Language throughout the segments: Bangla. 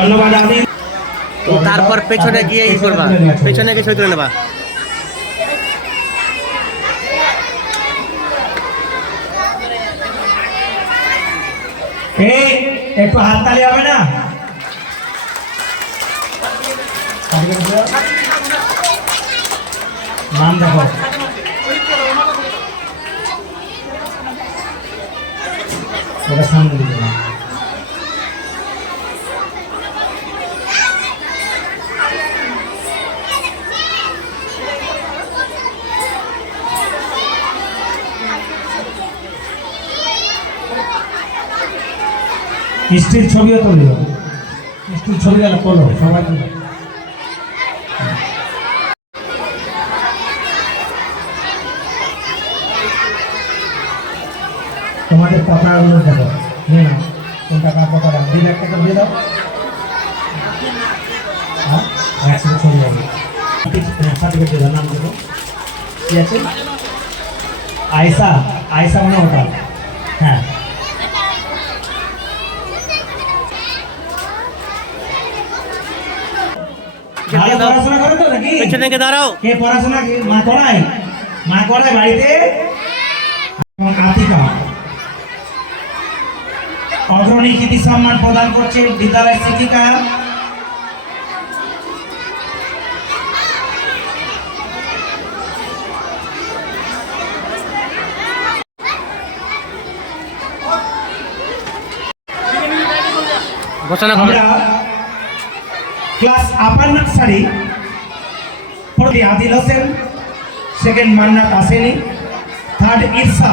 ধন্যবাদ। আমি তারপর পেছনে গিয়ে ই করবা, পেছনে গিয়ে ছবি তুলে নেবা। একটু হাততালি হবে না? মান দেখো, ওটা সামনে দিকে না। স্ত্রীর ছবিও তুলি, স্ত্রীর ছবি গেল তোলো সবাই তুলো। তোমাদের কথাগুলো দেখো, নিয়ে নাও কোন টাকার কথাটা 2 লাখ টাকা দিয়ে দাও। হ্যাঁ, একসাথে ছবি হবে, সার্টিফিকেট দিয়ে দাও, নাম দেবো। ঠিক আছে, আয়সা, আয়সা মানে ওটা। হ্যাঁ, পড়াশোনা করো তো নাকি? পেছনে গিয়ে দাঁড়াও। কে পড়াশোনা মা করায়? মা করায় বাড়িতে? আতিকা অগ্রণী কৃতি সম্মান প্রদান করছে বিদ্যালয়ের শিক্ষিকা। ঘোষণা করো। ক্লাস আপার নার্সারি প্রতি আদিল হোসেন, সেকেন্ড মান্নাত আসেনি, থার্ড ইরসা।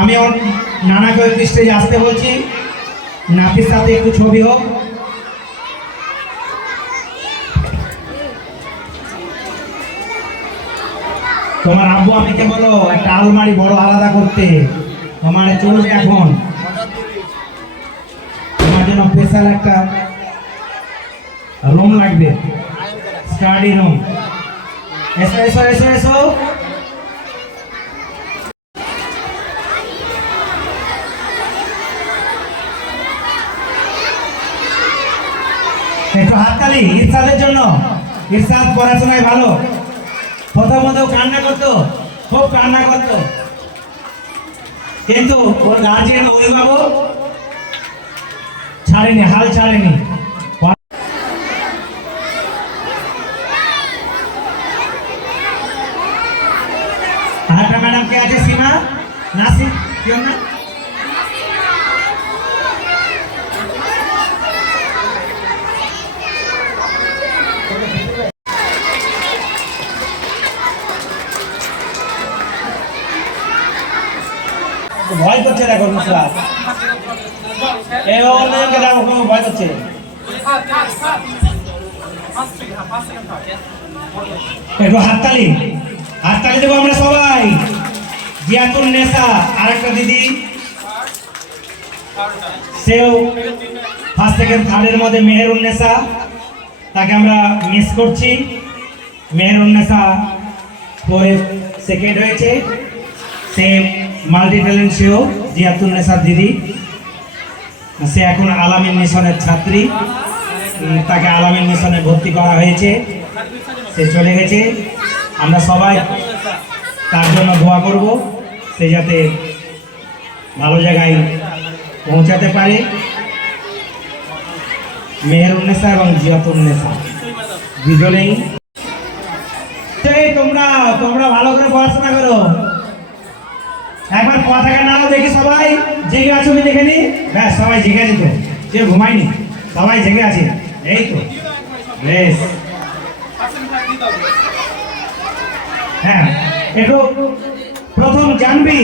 আমি ওর নানাকে ওই স্টেজে আসতে বলছি, নাতির সাথে একটু ছবি হোক। তোমার আব্বু আমিকে বলো একটা আলমারি বড় আলাদা করতে, আমার চলবে এখন। তোমার জন্য স্পেশাল একটা রুম লাগবে, স্টাডি রুম। এসো এসো এসো এসো। একটু হাততালি ইরশাদের জন্য। ইরশাদ পড়াশোনায় ভালো, প্রথমত কান্না করতো, খুব কান্না করতো, কিন্তু ওর গার্জিয়ান অভিভাবক ছাড়েনি, হাল ছাড়েনি। আরেকটা ম্যাডাম কে আছে? সীমা নাসির, কেউ না? ভয় করছে, দেখো মুসলা এই অন্যজনকে দেখো ভয় করছে। একটু হাততালি, হাততালি দেবো আমরা সবাই। জিয়াতুন নেসা আরেকটা দিদি, সেও ফার্স্ট সেকেন্ড থার্ডের মধ্যে মেহেরুন নেসা, তাকে আমরা মিস করছি। মেহেরুন নেসা পরে সেকেন্ড হয়েছে, সে মাল্টি ট্যালেন্ট সেও জিয়াতুন নেসার দিদি। সে এখন আলামিন মিশনের ছাত্রী, তাকে আলামিন মিশনে ভর্তি করা হয়েছে, সে চলে গেছে। আমরা সবাই তার জন্য দোয়া করব, সে যাতে ভালো জায়গায় পৌঁছাতে পারে। মেহেরুন নেসা এবং জিয়াতুন নেসা দুজনেই। তোমরা তোমরা ভালো করে পড়াশোনা করো। একবার পতাকা নাড়াও দেখি, সবাই জেগে আছো আমি দেখে নি। ব্যাস, সবাই জেগে আছে তো, কেউ ঘুমায়নি, সবাই জেগে আছে। এই তো বেশ। হ্যাঁ, একটু প্রথম জানবি,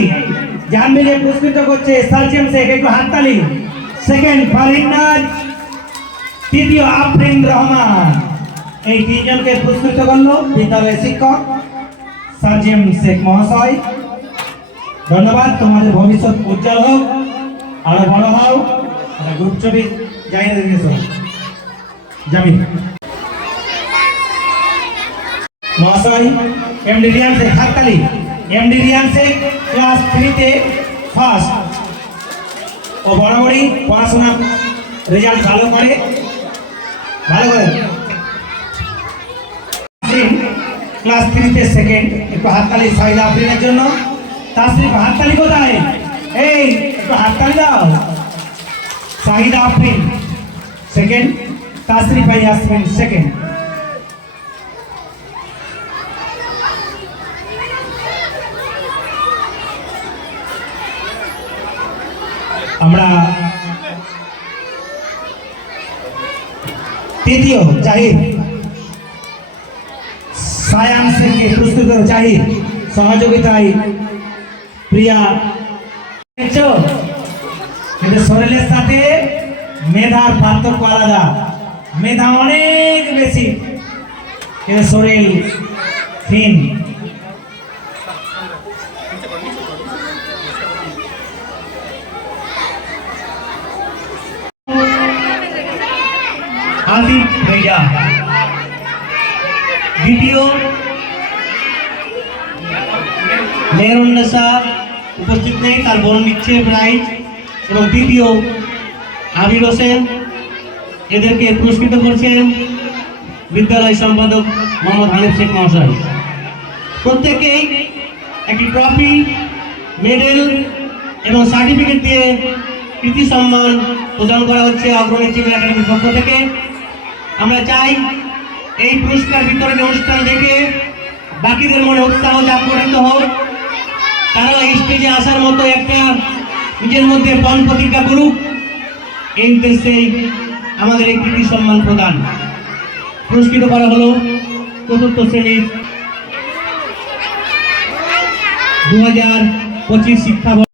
জানবিকে পুরস্কৃত করছে সার্জিয়াম শেখ, একটু হাততালি। সেকেন্ড ফারিনাজ, তৃতীয় আফরিন রহমান। এই তিনজনকে পুরস্কৃত করলো বিদ্যালয়ের শিক্ষক সার্জিয়াম শেখ মহাশয়। ধন্যবাদ, তোমাদের ভবিষ্যৎ উজ্জ্বল হোক, আরো বড় হও। গ্রুপ ছবি জায়গা দিয়েছো জামিন মহাশয়। এমডি রিয়ান শেখ, হাততালি। এমডি রিয়ান শেখ ক্লাস 3 তে ফার্স্ট। ও বরাবরই পড়াশোনা রেজাল্ট ভালো করে ক্লাস 3 তে সেকেন্ড। একটু হাততালি সাইদা আফরিনের জন্য। তাসরিফ হাততালি কোথায়? এই একটু হাততালি দাও। Saida Afrin second, Tasrifa Yasmin second. আমরা তৃতীয় জাহির সায়ান শেখকে প্রস্তুত জাহির, সহযোগিতায় প্রিয়া। কিন্তু শরীরের সাথে মেধার পার্থক্য আলাদা, মেধা অনেক বেশি কিন্তু শরীর ক্ষীণ। আদিব ভাইয়া দ্বিতীয়, মেহরুন্নেসা উপস্থিত নেই, তার বোন নিচ্ছে প্রাইজ। এবং তৃতীয় আবির হোসেন, এদেরকে পুরস্কৃত করছেন বিদ্যালয় সম্পাদক মোহাম্মদ হানিফ শেখ মহাশয়। প্রত্যেকেই একটি ট্রফি, মেডেল এবং সার্টিফিকেট দিয়ে কৃতি সম্মান প্রদান করা হচ্ছে অগ্রণী চিমের একাডেমির পক্ষ থেকে। আমরা চাই এই পুরস্কার বিতরণী অনুষ্ঠান দেখে বাকিদের মনে উৎসাহ জাগরিত হোক, তারা এই স্টেজে আসার মতো একটা নিজের মধ্যে পণ প্রতিজ্ঞা করুক। এই উদ্দেশ্যে আমাদের এই কৃতি সম্মান প্রদান। পুরস্কৃত করা হলো চতুর্থ শ্রেণীর 2025 শিক্ষাবর্ষ।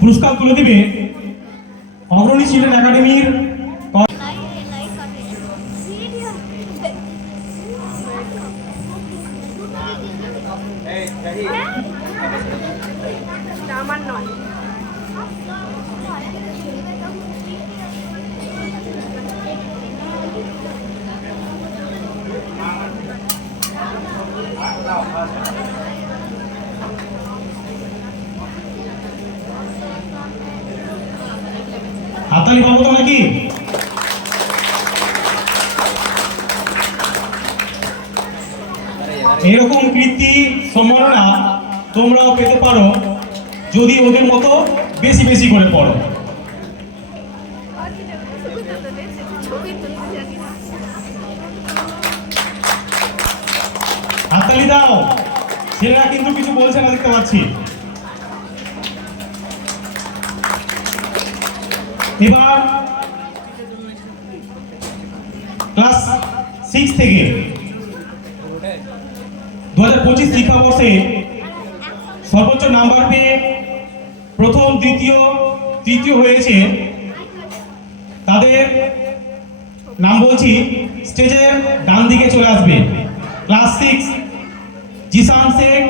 পুরস্কার তুলে দিবে অগ্রণী চিলড্রেন একাডেমির আমার নয়। হাততালি পাবো তো নাকি? এরকম কীর্তি সম্মাননা তোমরাও পেতে পারো যদি ওদের মতো বেশি বেশি করে পড়ো। হাততালি দাও, ছেলেরা কিন্তু কিছু বলছে না, দেখতে পাচ্ছি। এবার ক্লাস 6 থেকে 2025 শিক্ষাবর্ষে সর্বোচ্চ নাম্বার পেয়ে প্রথম, দ্বিতীয়, তৃতীয় হয়েছে তাদের নাম বলছি, স্টেজের ডান দিকে চলে আসবে। ক্লাস 6 জিসান শেখ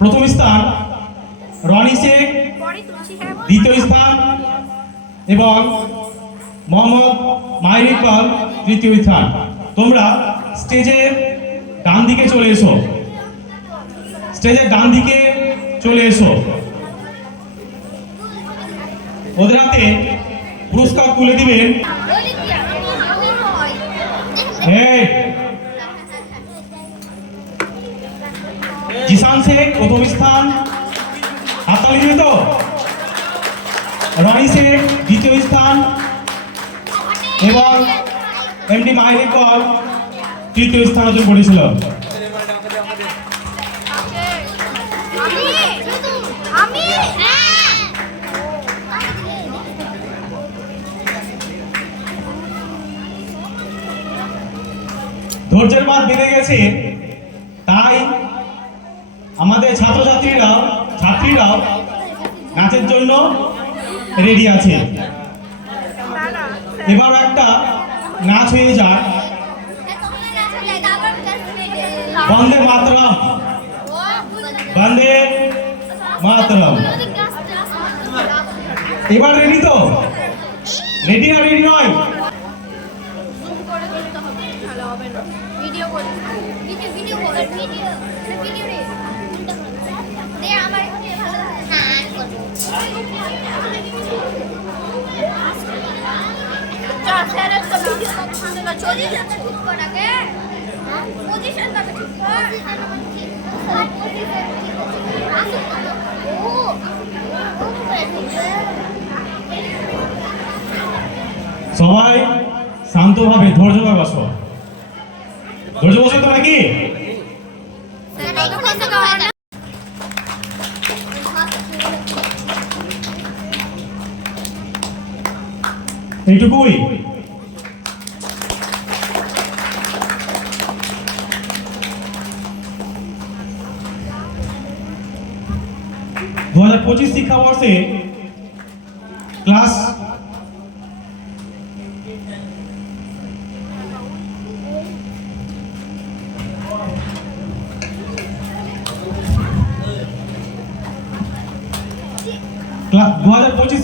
প্রথম স্থান, রনি শেখ দ্বিতীয় স্থান এবং মোহাম্মদ মাহির ইকবাল তৃতীয় স্থান। তোমরা স্টেজের ডান দিকে চলে এসো, স্টেজের ডান দিকে চলে এসো। ওদের হাতে পুরস্কার তুলে দিবেন। জিসান শেখ প্রথম স্থান, হাততালি দিবে তো। রনি শেখ দ্বিতীয় স্থান এবং এমডি মাহির ইকবাল তৃতীয় স্থান অর্জন করেছিল। ধৈর্যের বাঁধ বেঁধে গেছে, তাই আমাদের ছাত্রীরাও নাচের জন্য রেডি আছে। এবার একটা নাচ হয়ে যায়, বন্দে মাতরম, বন্দে মাতরম। এবার রেডি তো? রেডি না রেডি নয়? চলে যাচ্ছে ঠিক করাকে পজিশন টাকে ঠিক কর সবাই শান্তভাবে ধৈর্যভাবে বসো। ধৈর্য বসো তো নাকি? এইটুকুই। দু 2025 শিক্ষাবর্ষে ক্লাস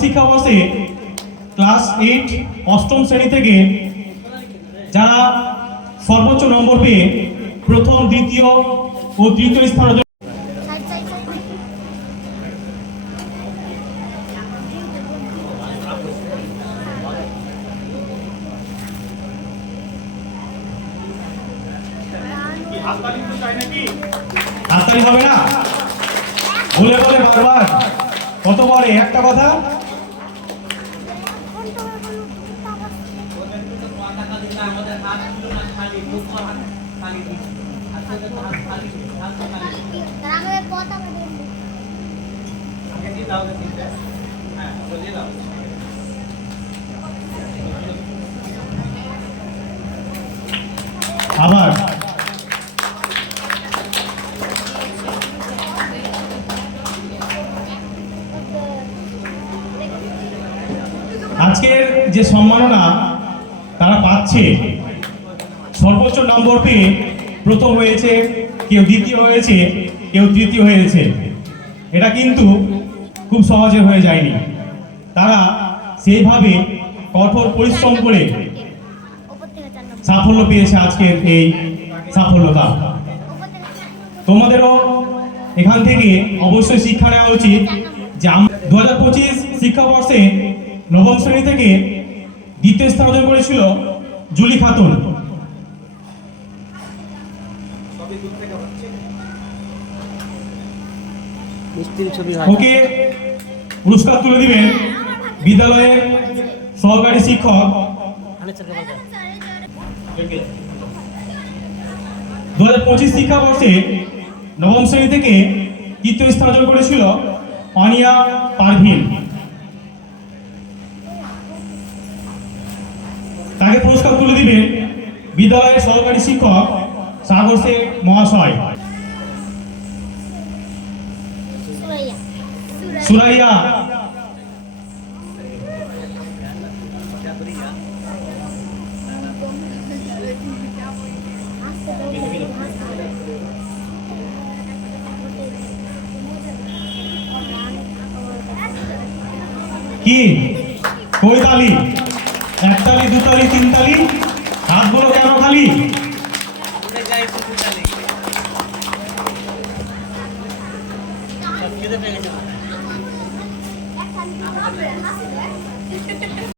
শিক্ষাবর্ষে ক্লাস 8 অষ্টম শ্রেণী থেকে যারা সর্বোচ্চ নম্বর পেয়ে প্রথম, দ্বিতীয় ও তৃতীয় স্থান অর্জন হাততালি হবে না? বলে বলে বারবার কতবার একটা কথা? আবার আজকের যে সম্মাননা তারা পাচ্ছে, সর্বোচ্চ নম্বর পেয়ে প্রথম হয়েছে, কেউ দ্বিতীয় হয়েছে, কেউ তৃতীয় হয়েছে, এটা কিন্তু খুব সহজে হয়ে যায়নি। তারা সেইভাবে কঠোর পরিশ্রম করে সাফল্য পেয়েছে আজকের এই সাফল্যতা। তোমাদেরও এখান থেকে অবশ্যই শিক্ষা নেওয়া উচিত যে 2025 শিক্ষাবর্ষে নবম শ্রেণী থেকে দ্বিতীয় স্থান অর্জন করেছিল জুলি খাতুন। ওকে পুরস্কার তুলে দিবেন বিদ্যালয়ের সহকারী শিক্ষক। 2025 শিক্ষাবর্ষে নবম শ্রেণী থেকে তৃতীয় স্থান অর্জন করেছিল অনিয়া পারভিন। তাকে পুরস্কার তুলে দিবেন বিদ্যালয়ের সহকারী শিক্ষক সাগর শেখ মহাশয়। সুরাইয়া কি কই তালি? একতালি, দুতালি, তিনতালি, হাতগুলো কেন খালি?